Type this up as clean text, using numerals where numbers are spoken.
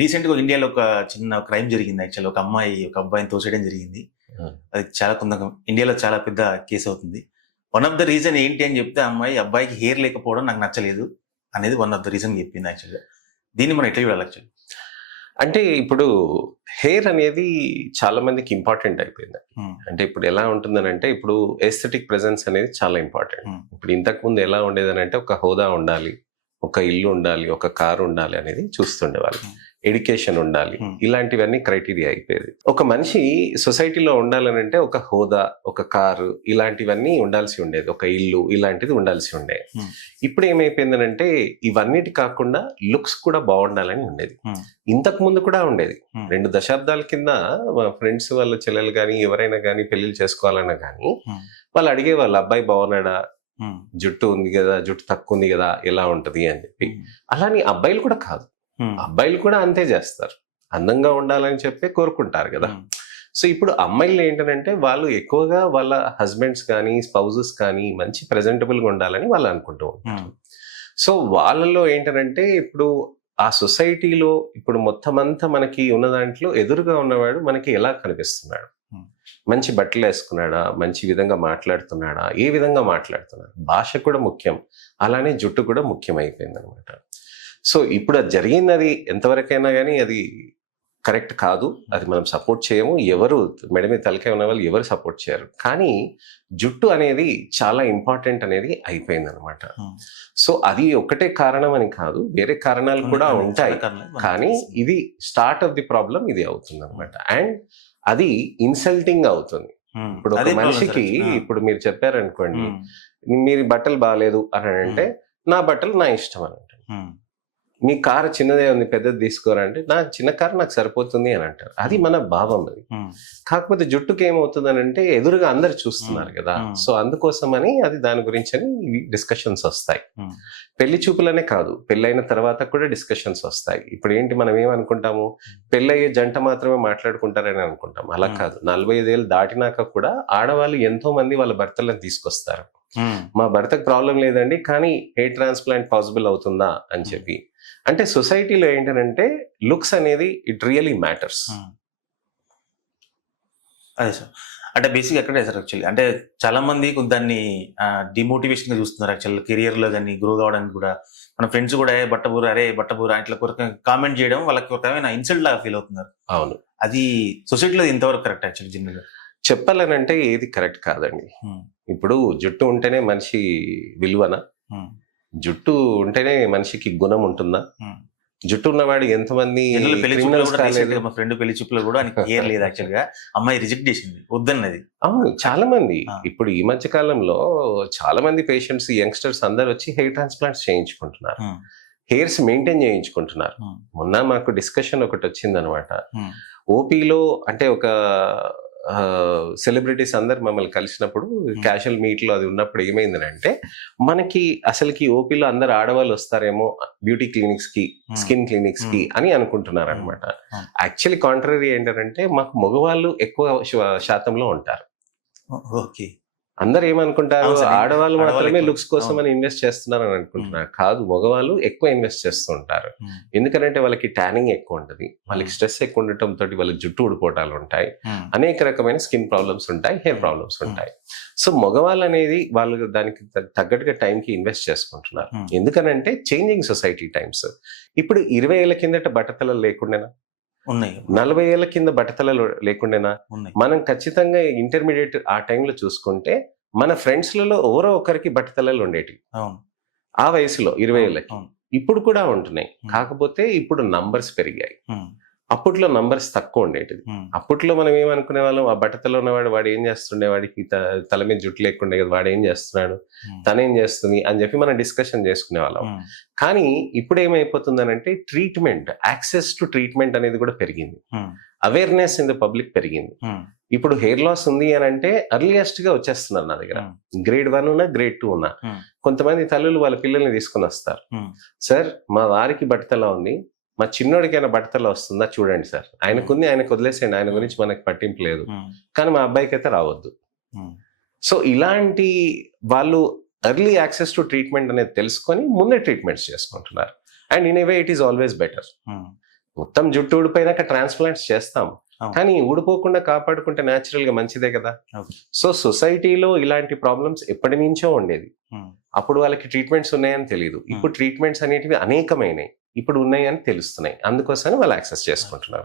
రీసెంట్‌గా ఇండియాలో ఒక చిన్న క్రైమ్ జరిగింది యాక్చువల్లీ. ఒక అమ్మాయి ఒక అబ్బాయిని తోసేయడం జరిగింది. అది చాలా ఇండియాలో చాలా పెద్ద కేస్ అవుతుంది. వన్ ఆఫ్ ద రీజన్ ఏంటి అని చెప్తే ఆ అబ్బాయికి హెయిర్ లేకపోవడం నాకు నచ్చలేదు అనేది వన్ ఆఫ్ ద రీజన్ చెప్పింది యాక్చువల్‌గా. దీన్ని మనం ఎట్లా చూడాలి యాక్చువల్లీ? అంటే ఇప్పుడు హెయిర్ అనేది చాలా మందికి ఇంపార్టెంట్ అయిపోయింది. అంటే ఇప్పుడు ఎలా ఉంటుందనంటే ఇప్పుడు ఎస్థెటిక్ ప్రెజెన్స్ అనేది చాలా ఇంపార్టెంట్. ఇప్పుడు ఇంతకు ముందు ఎలా ఉండేదనంటే ఒక హోదా ఉండాలి, ఒక ఇల్లు ఉండాలి, ఒక కారు ఉండాలి అనేది చూస్తుండేవాళ్ళు. ఎడ్యుకేషన్ ఉండాలి, ఇలాంటివన్నీ క్రైటీరియా అయిపోయేది. ఒక మనిషి సొసైటీలో ఉండాలనంటే ఒక హోదా, ఒక కారు ఇలాంటివన్నీ ఉండాల్సి ఉండేది, ఒక ఇల్లు ఇలాంటిది ఉండాల్సి ఉండేది. ఇప్పుడు ఏమైపోయిందనంటే ఇవన్నిటి కాకుండా లుక్స్ కూడా బాగుండాలని ఉండేది. ఇంతకు ముందు కూడా ఉండేది. 2 దశాబ్దాల కింద మా ఫ్రెండ్స్ వాళ్ళ చెల్లెలు కానీ ఎవరైనా కానీ పెళ్లిళ్ళు చేసుకోవాలన్నా కానీ వాళ్ళు అడిగేవాళ్ళు, అబ్బాయి బాగున్నాడా, జుట్టు ఉంది కదా, జుట్టు తక్కువ ఉంది కదా, ఎలా ఉంటది అని చెప్పి. అలాని అబ్బాయిలు కూడా కాదు, అబ్బాయిలు కూడా అంతే చేస్తారు, అందంగా ఉండాలని చెప్పి కోరుకుంటారు కదా. సో ఇప్పుడు అమ్మాయిలు ఏంటంటే వాళ్ళు ఎక్కువగా వాళ్ళ హస్బెండ్స్ కానీ స్పౌజెస్ కానీ మంచి ప్రెజెంటబుల్ గా ఉండాలని వాళ్ళు అనుకుంటూ ఉంటారు. సో వాళ్ళలో ఏంటంటే ఇప్పుడు ఆ సొసైటీలో ఇప్పుడు మొత్తం అంతా మనకి ఉన్న దాంట్లో ఎదురుగా ఉన్నవాడు మనకి ఎలా కనిపిస్తున్నాడు, మంచి బట్టలు వేసుకున్నాడా, మంచి విధంగా మాట్లాడుతున్నాడా, ఏ విధంగా మాట్లాడుతున్నాడు, భాష కూడా ముఖ్యం, అలానే జుట్టు కూడా ముఖ్యం అయిపోయింది అనమాట. సో ఇప్పుడు అది జరిగింది ఎంతవరకైనా కానీ అది కరెక్ట్ కాదు, అది మనం సపోర్ట్ చేయము. ఎవరు మెడ మీద తలకాయ ఉన్న వాళ్ళు ఎవరు సపోర్ట్ చేయరు. కానీ జుట్టు అనేది చాలా ఇంపార్టెంట్ అనేది అయిపోయింది అనమాట. సో అది ఒక్కటే కారణం అని కాదు, వేరే కారణాలు కూడా ఉంటాయి. కానీ ఇది స్టార్ట్ ఆఫ్ ది ప్రాబ్లం ఇది అవుతుంది అనమాట. అండ్ అది ఇన్సల్టింగ్ అవుతుంది. ఇప్పుడు ఒక మనిషికి ఇప్పుడు మీరు చెప్పారనుకోండి, మీరు బట్టలు బాగాలేదు అని అంటే నా బట్టలు నా ఇష్టం అని అంటారు. మీ కారు చిన్నదే ఉంది, పెద్దది తీసుకోరంటే నా చిన్న కారు నాకు సరిపోతుంది అని అంటారు. అది మన భావం. అది కాకపోతే జుట్టుకి ఏమవుతుంది అని అంటే ఎదురుగా అందరు చూస్తున్నారు కదా. సో అందుకోసమని అది దాని గురించి అని డిస్కషన్స్ వస్తాయి. పెళ్లి చూపులనే కాదు, పెళ్ళైన తర్వాత కూడా డిస్కషన్స్ వస్తాయి. ఇప్పుడు ఏంటి మనం ఏమనుకుంటాము, పెళ్ళయ్యే జంట మాత్రమే మాట్లాడుకుంటారని అనుకుంటాం. అలా కాదు, 45 ఏళ్ళు దాటినాక కూడా ఆడవాళ్ళు ఎంతో మంది వాళ్ళ భర్తలను తీసుకొస్తారు. మా భర్తకు ప్రాబ్లం లేదండి కానీ హెయిర్ ట్రాన్స్ప్లాంట్ పాసిబుల్ అవుతుందా అని చెప్పి. అంటే సొసైటీలో ఏంటంటే లుక్స్ అనేది ఇట్ రియలీ మ్యాటర్స్. అదే సార్, అంటే బేసిక్ ఎక్కడే సార్ యాక్చువల్లీ అంటే చాలా మంది దాన్ని డిమోటివేషన్ గా చూస్తున్నారు యాక్చువల్ కెరియర్ లో కానీ గ్రో కావడానికి కూడా. మన ఫ్రెండ్స్ కూడా బట్టబూర ఇట్లా కామెంట్ చేయడం వాళ్ళకి ఒక ఇన్సల్ట్ లాగా ఫీల్ అవుతున్నారు. అవును, అది సొసైటీలో ఇంతవరకు కరెక్ట్ యాక్చువల్లీ జనరల్గా చెప్పాలనంటే ఏది కరెక్ట్ కాదండి. ఇప్పుడు జుట్టు ఉంటేనే మనిషి విలువనా, జుట్టు ఉంటేనే మనిషికి గుణం ఉంటుందా? జుట్టు ఉన్నవాడు ఎంతమంది మా ఫ్రెండ్ పెళ్లి చూపులో కూడా హెయిర్ లేదు యాక్చువల్గా, అమ్మాయి రిజెక్ట్ చేసింది, వద్దన్నది. అవును, చాలా మంది ఇప్పుడు ఈ మధ్య కాలంలో చాలా మంది పేషెంట్స్ యంగ్స్టర్స్ అందరు వచ్చి హెయిర్ ట్రాన్స్ప్లాంట్స్ చేయించుకుంటున్నారు, హెయిర్స్ మెయింటైన్ చేయించుకుంటున్నారు. మొన్న మాకు డిస్కషన్ ఒకటి వచ్చింది అనమాట. ఓపీలో అంటే ఒక సెలబ్రిటీస్ అందరు మమ్మల్ని కలిసినప్పుడు క్యాజువల్ మీట్ లో అది ఉన్నప్పుడు ఏమైందంటే మనకి అసలుకి ఓపీలో అందరు ఆడవాళ్ళు వస్తారేమో బ్యూటీ క్లినిక్స్ కి, స్కిన్ క్లినిక్స్ కి అని అనుకుంటున్నారు అనమాట. యాక్చువల్లీ కాంట్రరీ ఏంటంటే మాకు మగవాళ్ళు ఎక్కువ శాతంలో ఉంటారు. ఓకే, అందరు ఏమనుకుంటారు, ఆడవాళ్ళు మాత్రమే లుక్స్ కోసం అని ఇన్వెస్ట్ చేస్తున్నారు అని అనుకుంటున్నారు. కాదు, మగవాళ్ళు ఎక్కువ ఇన్వెస్ట్ చేస్తూ ఉంటారు. ఎందుకంటే వాళ్ళకి ట్యానింగ్ ఎక్కువ ఉంటుంది, వాళ్ళకి స్ట్రెస్ ఎక్కువ ఉండటంతో వాళ్ళకి జుట్టు ఊడిపోవటాలు ఉంటాయి, అనేక రకమైన స్కిన్ ప్రాబ్లమ్స్ ఉంటాయి, హెయిర్ ప్రాబ్లమ్స్ ఉంటాయి. సో మగవాళ్ళు అనేది వాళ్ళు దానికి తగ్గట్టుగా టైంకి ఇన్వెస్ట్ చేసుకుంటున్నారు. ఎందుకనంటే చేంజింగ్ సొసైటీ టైమ్స్. ఇప్పుడు 20 ఏళ్ల కిందట బట్టతలలు లేకుండానా, ఉన్నాయి 40 ఏళ్ల కింద బట్టతలలు లేకుండానా, మనం ఖచ్చితంగా ఇంటర్మీడియట్ ఆ టైంలో చూసుకుంటే మన ఫ్రెండ్స్ లలో ఎవరో ఒకరికి బట్టతలలు ఉండేటివి ఆ వయసులో 20 ఏళ్ళకి. ఇప్పుడు కూడా ఉంటున్నాయి, కాకపోతే ఇప్పుడు నంబర్స్ పెరిగాయి. అప్పట్లో నంబర్స్ తక్కువ ఉండేటిది. అప్పట్లో మనం ఏమనుకునే వాళ్ళం, ఆ బట్టతలో ఉన్నవాడు వాడు ఏం చేస్తుండే, వాడికి తల మీద జుట్టు లేకుండే కదా, వాడు ఏం చేస్తున్నాడు, తనేం చేస్తుంది అని చెప్పి మనం డిస్కషన్ చేసుకునే వాళ్ళం. కానీ ఇప్పుడు ఏమైపోతుందనంటే ట్రీట్మెంట్, యాక్సెస్ టు ట్రీట్మెంట్ అనేది కూడా పెరిగింది, అవేర్నెస్ ఇన్ ద పబ్లిక్ పెరిగింది. ఇప్పుడు హెయిర్ లాస్ ఉంది అని అంటే అర్లియస్ట్ గా వచ్చేస్తున్నారు నా దగ్గర. గ్రేడ్ 1 ఉన్నా, గ్రేడ్ 2 ఉన్నా. కొంతమంది తల్లులు వాళ్ళ పిల్లల్ని తీసుకుని వస్తారు, సార్ మా వారికి బట్టతల ఉంది, మా చిన్నోడికైనా బట్టతల వస్తుందా చూడండి సార్, ఆయనకుంది ఆయనకు వదిలేసేయండి, ఆయన గురించి మనకు పట్టింపు లేదు, కానీ మా అబ్బాయికి అయితే రావద్దు. సో ఇలాంటి వాళ్ళు ఎర్లీ యాక్సెస్ టు ట్రీట్మెంట్ అనేది తెలుసుకొని ముందే ట్రీట్మెంట్స్ చేసుకుంటున్నారు. And in a way it is always better. మొత్తం జుట్టు ఊడిపోయినాక ట్రాన్స్ప్లాంట్స్ చేస్తాం, అవును. కానీ ఊడిపోకుండా కాపాడుకుంటే న్యాచురల్ గా మంచిదే కదా. Okay. సో సొసైటీలో ఇలాంటి ప్రాబ్లమ్స్ ఎప్పటి నుంచో ఉండేది. Hmm. అప్పుడు వాళ్ళకి ట్రీట్మెంట్స్ ఉన్నాయని తెలియదు, ఇప్పుడు ట్రీట్మెంట్స్ అనేటివి అనేకమైనాయి, ఇప్పుడు ఉన్నాయని తెలుస్తున్నాయి, అందుకోసమని వాళ్ళు యాక్సెస్ చేసుకుంటున్నారు.